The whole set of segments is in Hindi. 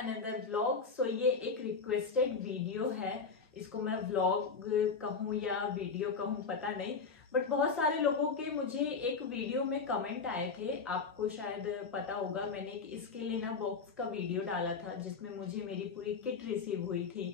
Another vlog. सो ये एक रिक्वेस्टेड वीडियो है, इसको मैं व्लॉग कहूँ या वीडियो कहूँ पता नहीं, बट बहुत सारे लोगों के मुझे एक वीडियो में कमेंट आए थे। आपको शायद पता होगा, मैंने एक स्किल इन अ बॉक्स का वीडियो डाला था जिसमें मुझे मेरी पूरी किट रिसीव हुई थी।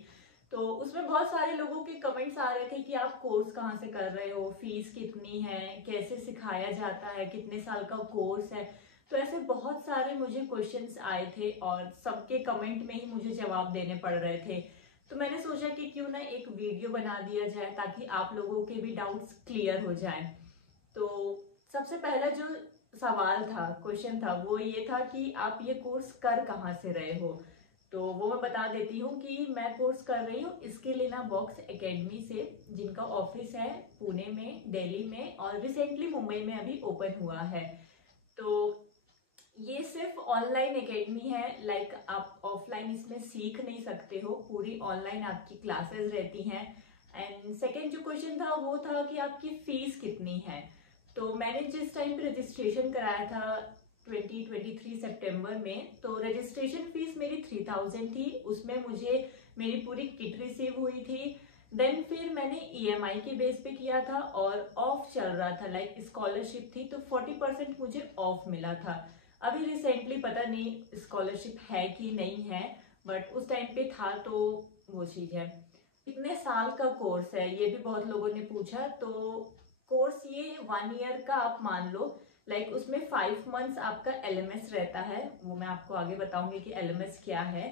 तो उसमें बहुत सारे लोगों के कमेंट्स आ रहे थे कि आप कोर्स कहाँ से कर रहे हो, फीस कितनी है, कैसे सिखाया जाता है, कितने साल का कोर्स है। तो ऐसे बहुत सारे मुझे क्वेश्चंस आए थे और सबके कमेंट में ही मुझे जवाब देने पड़ रहे थे। तो मैंने सोचा कि क्यों ना एक वीडियो बना दिया जाए ताकि आप लोगों के भी डाउट्स क्लियर हो जाएं। तो सबसे पहला जो सवाल था, क्वेश्चन था, वो ये था कि आप ये कोर्स कर कहाँ से रहे हो। तो वो मैं बता देती हूँ कि मैं कोर्स कर रही हूँ skill in a box academy से, जिनका ऑफिस है पुणे में, दिल्ली में और रिसेंटली मुंबई में अभी ओपन हुआ है। तो ये सिर्फ ऑनलाइन एकेडमी है, लाइक आप ऑफलाइन इसमें सीख नहीं सकते हो, पूरी ऑनलाइन आपकी क्लासेस रहती हैं। एंड सेकेंड जो क्वेश्चन था वो था कि आपकी फीस कितनी है। तो मैंने जिस टाइम पे रजिस्ट्रेशन कराया था 2023 सितंबर में, तो रजिस्ट्रेशन फीस मेरी 3000 थी। उसमें मुझे मेरी पूरी किट रिसीव हुई थी। देन फिर मैंने EMI के बेस पे किया था और ऑफ चल रहा था, लाइक स्कॉलरशिप थी, तो 40% मुझे ऑफ मिला था। अभी रिसेंटली पता नहीं स्कॉलरशिप है कि नहीं है, बट उस टाइम पे था। तो वो चीज है। कितने साल का कोर्स है ये भी बहुत लोगों ने पूछा। तो कोर्स ये 1 ईयर का आप मान लो, लाइक उसमें 5 मंथ्स आपका LMS रहता है। वो मैं आपको आगे बताऊंगी कि LMS क्या है।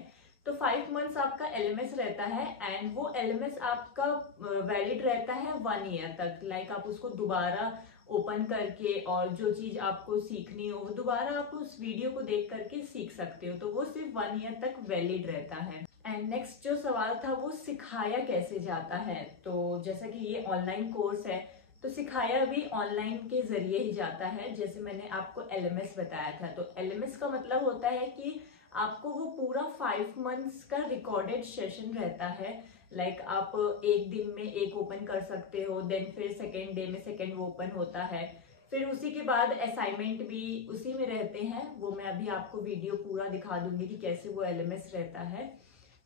तो 5 मंथ्स आपका LMS रहता है एंड वो LMS आपका वैलिड रहता है 1 ईयर तक। लाइक आप उसको दोबारा ओपन करके और जो चीज आपको सीखनी हो वो दोबारा आप उस वीडियो को देख करके सीख सकते हो। तो वो सिर्फ 1 ईयर तक वैलिड रहता है। एंड नेक्स्ट जो सवाल था वो सिखाया कैसे जाता है। तो जैसा कि ये ऑनलाइन कोर्स है तो सिखाया भी ऑनलाइन के जरिए ही जाता है। जैसे मैंने आपको LMS बताया था, तो LMS का मतलब होता है कि आपको वो पूरा 5 मंथ्स का रिकॉर्डेड सेशन रहता है। लाइक आप एक दिन में एक ओपन कर सकते हो, देन फिर सेकेंड डे में सेकेंड वो ओपन होता है। फिर उसी के बाद असाइनमेंट भी उसी में रहते हैं। वो मैं अभी आपको वीडियो पूरा दिखा दूंगी कि कैसे वो LMS रहता है।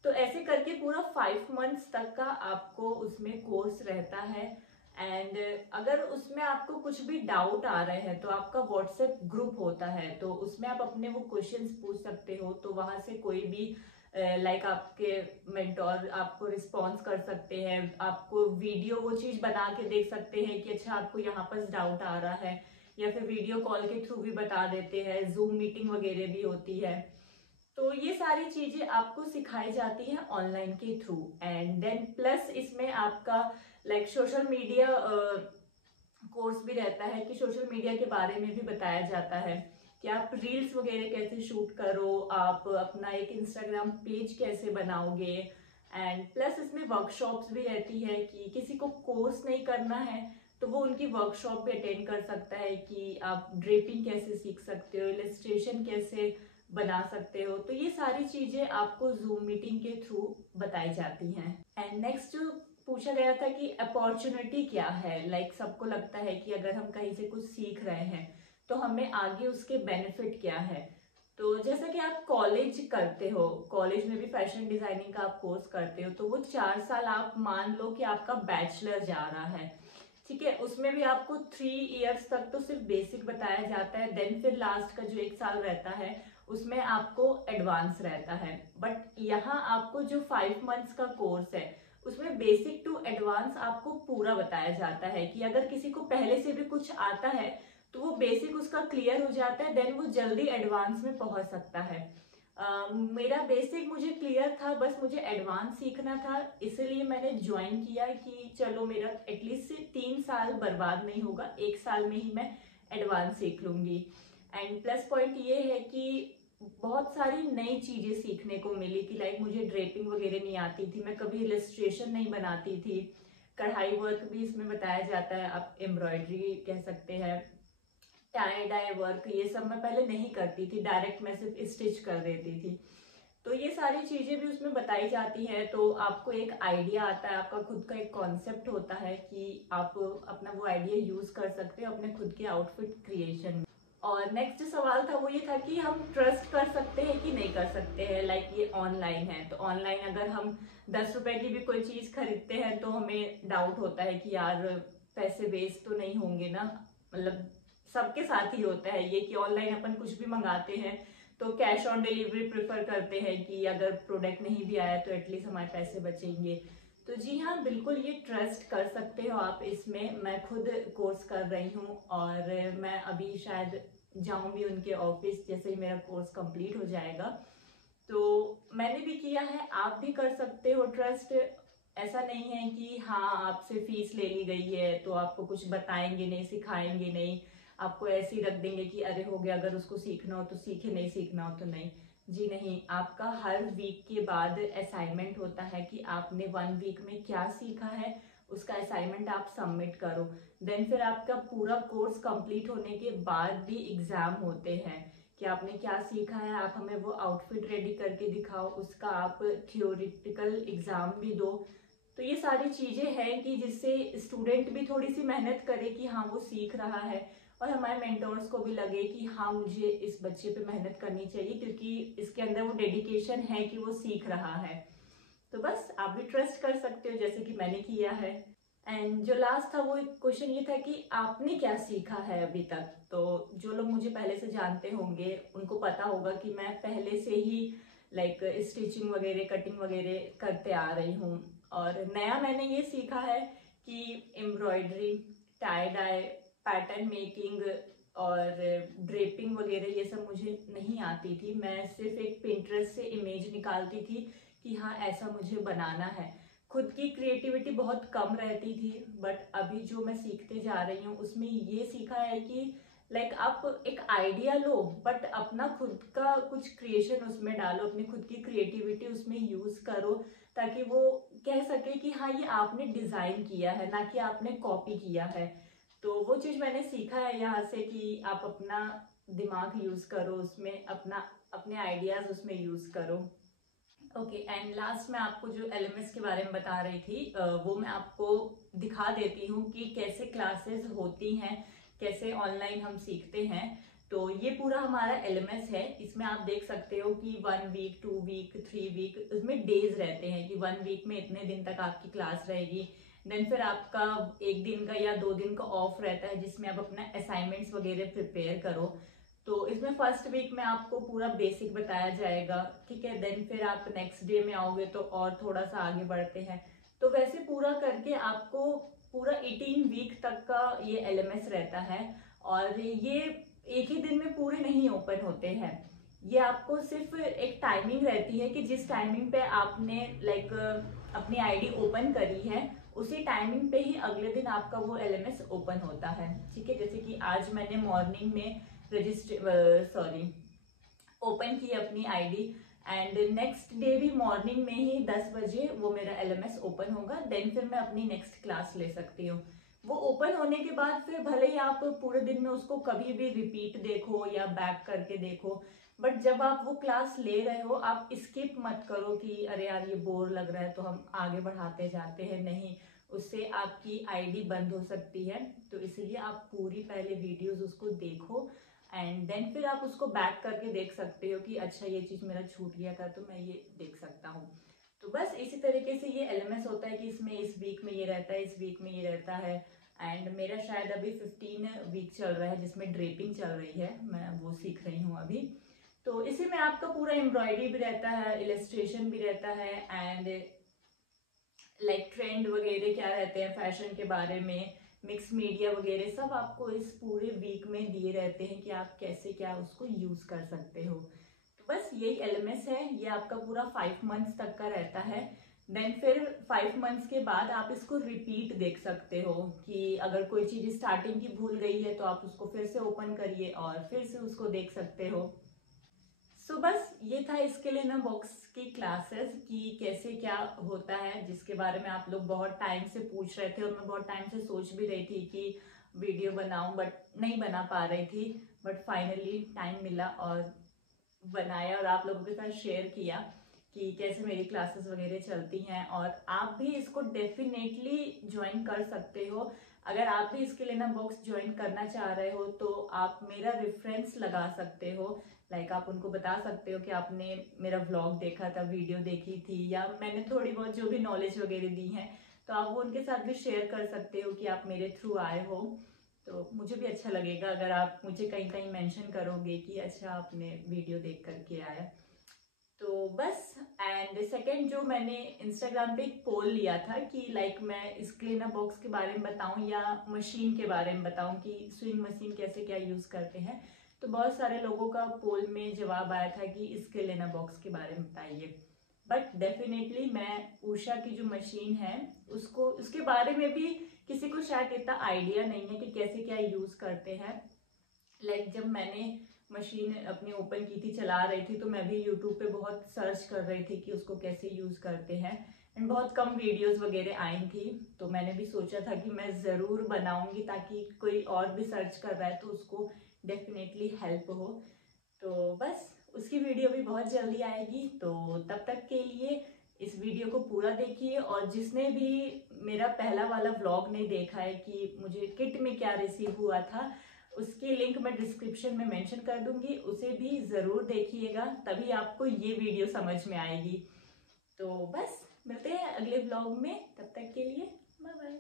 तो ऐसे करके पूरा 5 मंथ्स तक का आपको उसमें कोर्स रहता है। एंड अगर उसमें आपको कुछ भी डाउट आ रहे हैं तो आपका व्हाट्सएप ग्रुप होता है, तो उसमें आप अपने वो क्वेश्चंस पूछ सकते हो। तो वहां से कोई भी लाइक आपके मेंटोर आपको रिस्पॉन्स कर सकते हैं, आपको वीडियो वो चीज बना के देख सकते हैं कि अच्छा आपको यहाँ पर डाउट आ रहा है, या फिर वीडियो कॉल के थ्रू भी बता देते हैं, जूम मीटिंग वगैरह भी होती है। तो ये सारी चीजें आपको सिखाई जाती हैं ऑनलाइन के थ्रू। एंड देन प्लस इसमें आपका लाइक सोशल मीडिया कोर्स भी रहता है कि सोशल मीडिया के बारे में भी बताया जाता है कि आप रील्स वगैरह कैसे शूट करो, आप अपना एक इंस्टाग्राम पेज कैसे बनाओगे। एंड प्लस इसमें वर्कशॉप्स भी रहती है कि किसी को कोर्स नहीं करना है तो वो उनकी वर्कशॉप भी अटेंड कर सकता है कि आप ड्रेपिंग कैसे सीख सकते हो, इलस्ट्रेशन कैसे बना सकते हो। तो ये सारी चीजें आपको जूम मीटिंग के थ्रू बताई जाती हैं। एंड नेक्स्ट जो पूछा गया था कि अपॉर्चुनिटी क्या है, लाइक सबको लगता है कि अगर हम कहीं से कुछ सीख रहे हैं तो हमें आगे उसके बेनिफिट क्या है। तो जैसा कि आप कॉलेज करते हो, कॉलेज में भी फैशन डिजाइनिंग का आप कोर्स करते हो, तो वो 4 साल आप मान लो कि आपका बैचलर जा रहा है, ठीक है। उसमें भी आपको 3 इयर्स तक तो सिर्फ बेसिक बताया जाता है, देन फिर लास्ट का जो 1 साल रहता है उसमें आपको एडवांस रहता है। बट यहाँ आपको जो 5 मंथ्स का कोर्स है उसमें बेसिक टू एडवांस आपको पूरा बताया जाता है कि अगर किसी को पहले से भी कुछ आता है तो वो बेसिक उसका क्लियर हो जाता है, देन वो जल्दी एडवांस में पहुंच सकता है। मेरा बेसिक मुझे क्लियर था, बस मुझे एडवांस सीखना था, इसलिए मैंने ज्वाइन किया कि चलो मेरा एटलीस्ट 3 साल बर्बाद नहीं होगा, 1 साल में ही मैं एडवांस सीख लूंगी। एंड प्लस पॉइंट ये है कि बहुत सारी नई चीजें सीखने को मिली कि लाइक मुझे ड्रेपिंग वगैरह नहीं आती थी, मैं कभी इलस्ट्रेशन नहीं बनाती थी, कढ़ाई वर्क भी इसमें बताया जाता है, आप एम्ब्रॉयडरी कह सकते हैं, टाई डाई वर्क, ये सब मैं पहले नहीं करती थी, डायरेक्ट मैं सिर्फ स्टिच कर देती थी। तो ये सारी चीजें भी उसमें बताई जाती है। तो आपको एक आइडिया आता है, आपका खुद का एक कॉन्सेप्ट होता है कि आप अपना वो आइडिया यूज कर सकते हो अपने खुद के आउटफिट क्रिएशन में। और नेक्स्ट सवाल था वो ये था कि हम ट्रस्ट कर सकते हैं कि नहीं कर सकते हैं। लाइक ये ऑनलाइन है, तो ऑनलाइन अगर हम 10 रुपए की भी कोई चीज खरीदते हैं तो हमें डाउट होता है कि यार पैसे वेस्ट तो नहीं होंगे ना। मतलब सबके साथ ही होता है ये कि ऑनलाइन अपन कुछ भी मंगाते हैं तो कैश ऑन डिलीवरी प्रेफर करते हैं कि अगर प्रोडक्ट नहीं भी आया तो एटलीस्ट हमारे पैसे बचेंगे। तो जी हाँ, बिल्कुल ये ट्रस्ट कर सकते हो आप इसमें। मैं खुद कोर्स कर रही हूँ और मैं अभी शायद जाऊंगी उनके ऑफिस जैसे ही मेरा कोर्स कंप्लीट हो जाएगा। तो मैंने भी किया है, आप भी कर सकते हो ट्रस्ट। ऐसा नहीं है कि हाँ आपसे फीस ले ली गई है तो आपको कुछ बताएंगे नहीं, सिखाएंगे नहीं, आपको ऐसे ही रख देंगे कि अरे हो गया, अगर उसको सीखना हो तो सीखे, नहीं सीखना हो तो नहीं। जी नहीं, आपका हर वीक के बाद असाइनमेंट होता है कि आपने 1 वीक में क्या सीखा है, उसका असाइनमेंट आप सबमिट करो। देन फिर आपका पूरा कोर्स कंप्लीट होने के बाद भी एग्जाम होते हैं कि आपने क्या सीखा है, आप हमें वो आउटफिट रेडी करके दिखाओ, उसका आप थियोरिटिकल एग्जाम भी दो। तो ये सारी चीजें हैं कि जिससे स्टूडेंट भी थोड़ी सी मेहनत करे कि हाँ वो सीख रहा है, और हमारे मेंटोर्स को भी लगे कि हाँ मुझे इस बच्चे पे मेहनत करनी चाहिए क्योंकि इसके अंदर वो डेडिकेशन है कि वो सीख रहा है। तो बस आप भी ट्रस्ट कर सकते हो जैसे कि मैंने किया है। एंड जो लास्ट था वो क्वेश्चन ये था कि आपने क्या सीखा है अभी तक। तो जो लोग मुझे पहले से जानते होंगे उनको पता होगा कि मैं पहले से ही लाइक स्टिचिंग वगैरह, कटिंग वगैरह करते आ रही हूँ। और नया मैंने ये सीखा है कि embroidery, tie dye, pattern making और ड्रेपिंग वगैरह ये सब मुझे नहीं आती थी। मैं सिर्फ एक पिंटरेस्ट से इमेज निकालती थी कि हाँ ऐसा मुझे बनाना है। खुद की क्रिएटिविटी बहुत कम रहती थी, बट अभी जो मैं सीखते जा रही हूँ उसमें ये सीखा है कि लाइक आप एक आइडिया लो बट अपना खुद का कुछ क्रिएशन उसमें डालो, अपनी खुद की क्रिएटिविटी उसमें यूज करो, ताकि वो कह सके कि हाँ ये आपने डिजाइन किया है, ना कि आपने कॉपी किया है। तो वो चीज मैंने सीखा है यहाँ से कि आप अपना दिमाग यूज करो उसमें, अपने आइडियाज उसमें यूज करो। ओके, एंड लास्ट में आपको जो एलएमएस के बारे में बता रही थी वो मैं आपको दिखा देती हूँ कि कैसे क्लासेस होती हैं, कैसे ऑनलाइन हम सीखते हैं। तो ये पूरा हमारा एलएमएस है। इसमें आप देख सकते हो कि 1 वीक, 2 वीक, 3 वीक, इसमें डेज रहते हैं कि 1 वीक में इतने दिन तक आपकी क्लास रहेगी। देन फिर आपका 1 दिन का या 2 दिन का ऑफ रहता है जिसमें आप अपना असाइनमेंट्स वगैरह प्रिपेयर करो। तो इसमें फर्स्ट वीक में आपको पूरा बेसिक बताया जाएगा, ठीक है। देन फिर आप नेक्स्ट डे में आओगे तो और थोड़ा सा आगे बढ़ते हैं। तो वैसे पूरा करके आपको पूरा 18 वीक तक का ये एलएमएस रहता है। और ये एक ही दिन में पूरे नहीं ओपन होते हैं। ये आपको सिर्फ एक टाइमिंग रहती है कि जिस टाइमिंग पे आपने लाइक अपनी आईडी ओपन करी है उसी टाइमिंग पे ही अगले दिन आपका वो एलएमएस ओपन होता है, ठीक है। जैसे कि आज मैंने मॉर्निंग में ओपन की अपनी आईडी, एंड नेक्स्ट डे भी मॉर्निंग में ही 10 बजे वो मेरा एलएमएस ओपन होगा। देन फिर मैं अपनी नेक्स्ट क्लास ले सकती हूँ। वो ओपन होने के बाद फिर भले ही आप पूरे दिन में उसको कभी भी रिपीट देखो या बैक करके देखो, बट जब आप वो क्लास ले रहे हो आप स्किप मत करो कि अरे यार ये बोर लग रहा है तो हम आगे बढ़ाते जाते हैं, नहीं, उससे आपकी आईडी बंद हो सकती है। तो इसलिए आप पूरी पहले वीडियोस उसको देखो एंड देन फिर आप उसको बैक करके देख सकते हो कि अच्छा ये चीज मेरा छूट गया था तो मैं ये देख सकता हूँ। तो बस इसी तरीके से ये एलएमएस होता है कि इसमें इस वीक में ये रहता है, इस वीक में ये रहता है। एंड मेरा शायद अभी 15 वीक चल रहा है जिसमें ड्रेपिंग चल रही है, मैं वो सीख रही हूँ अभी। तो इसी में आपका पूरा एम्ब्रॉयडरी भी रहता है, इलस्ट्रेशन भी रहता है, एंड लाइक ट्रेंड वगैरह क्या रहते हैं फैशन के बारे में, मिक्स मीडिया वगैरह सब आपको इस पूरे वीक में दिए रहते हैं कि आप कैसे क्या उसको यूज कर सकते हो। तो बस यही एलएमएस है, ये आपका पूरा 5 मंथ्स तक का रहता है। देन फिर 5 मंथ्स के बाद आप इसको रिपीट देख सकते हो कि अगर कोई चीज स्टार्टिंग की भूल गई है तो आप उसको फिर से ओपन करिए और फिर से उसको देख सकते हो। सो बस ये था इसके लिए ना बॉक्स की क्लासेस कि कैसे क्या होता है, जिसके बारे में आप लोग बहुत टाइम से पूछ रहे थे और मैं बहुत टाइम से सोच भी रही थी कि वीडियो बनाऊं बट नहीं बना पा रही थी। बट फाइनली टाइम मिला और बनाया और आप लोगों के साथ शेयर किया कि कैसे मेरी क्लासेस वगैरह चलती हैं। और आप भी इसको डेफिनेटली ज्वाइन कर सकते हो अगर आप भी skill in a box join करना चाह रहे हो तो आप मेरा रेफरेंस लगा सकते हो। लाइक आप उनको बता सकते हो कि आपने मेरा व्लॉग देखा था, वीडियो देखी थी, या मैंने थोड़ी बहुत जो भी नॉलेज वगैरह दी है तो आप वो उनके साथ भी शेयर कर सकते हो कि आप मेरे थ्रू आए हो। तो मुझे भी अच्छा लगेगा अगर आप मुझे कहीं कहीं मेंशन करोगे कि अच्छा आपने वीडियो देख करके आया। तो बस। एंड सेकंड, जो मैंने इंस्टाग्राम पे एक पोल लिया था कि लाइक मैं स्किल इन अ बॉक्स के बारे में बताऊं या मशीन के बारे में बताऊं कि स्विंग मशीन कैसे क्या यूज करते हैं, तो बहुत सारे लोगों का पोल में जवाब आया था कि स्किल इन अ बॉक्स के बारे में बताइए। बट डेफिनेटली मैं उषा की जो मशीन है उसको, उसके बारे में भी किसी को शायद इतना आइडिया नहीं है कि कैसे क्या यूज करते हैं। लाइक जब मैंने मशीन अपनी ओपन की थी, चला रही थी, तो मैं भी यूट्यूब पे बहुत सर्च कर रही थी कि उसको कैसे यूज करते हैं, एंड बहुत कम वीडियोस वगैरह आई थी। तो मैंने भी सोचा था कि मैं जरूर बनाऊंगी ताकि कोई और भी सर्च कर रहा है तो उसको डेफिनेटली हेल्प हो। तो बस उसकी वीडियो भी बहुत जल्दी आएगी, तो तब तक के लिए इस वीडियो को पूरा देखिए। और जिसने भी मेरा पहला वाला व्लॉग नहीं देखा है कि मुझे किट में क्या रिसीव हुआ था, उसकी लिंक मैं डिस्क्रिप्शन में मेंशन कर दूंगी, उसे भी जरूर देखिएगा, तभी आपको ये वीडियो समझ में आएगी। तो बस मिलते हैं अगले व्लॉग में, तब तक के लिए बाय बाय।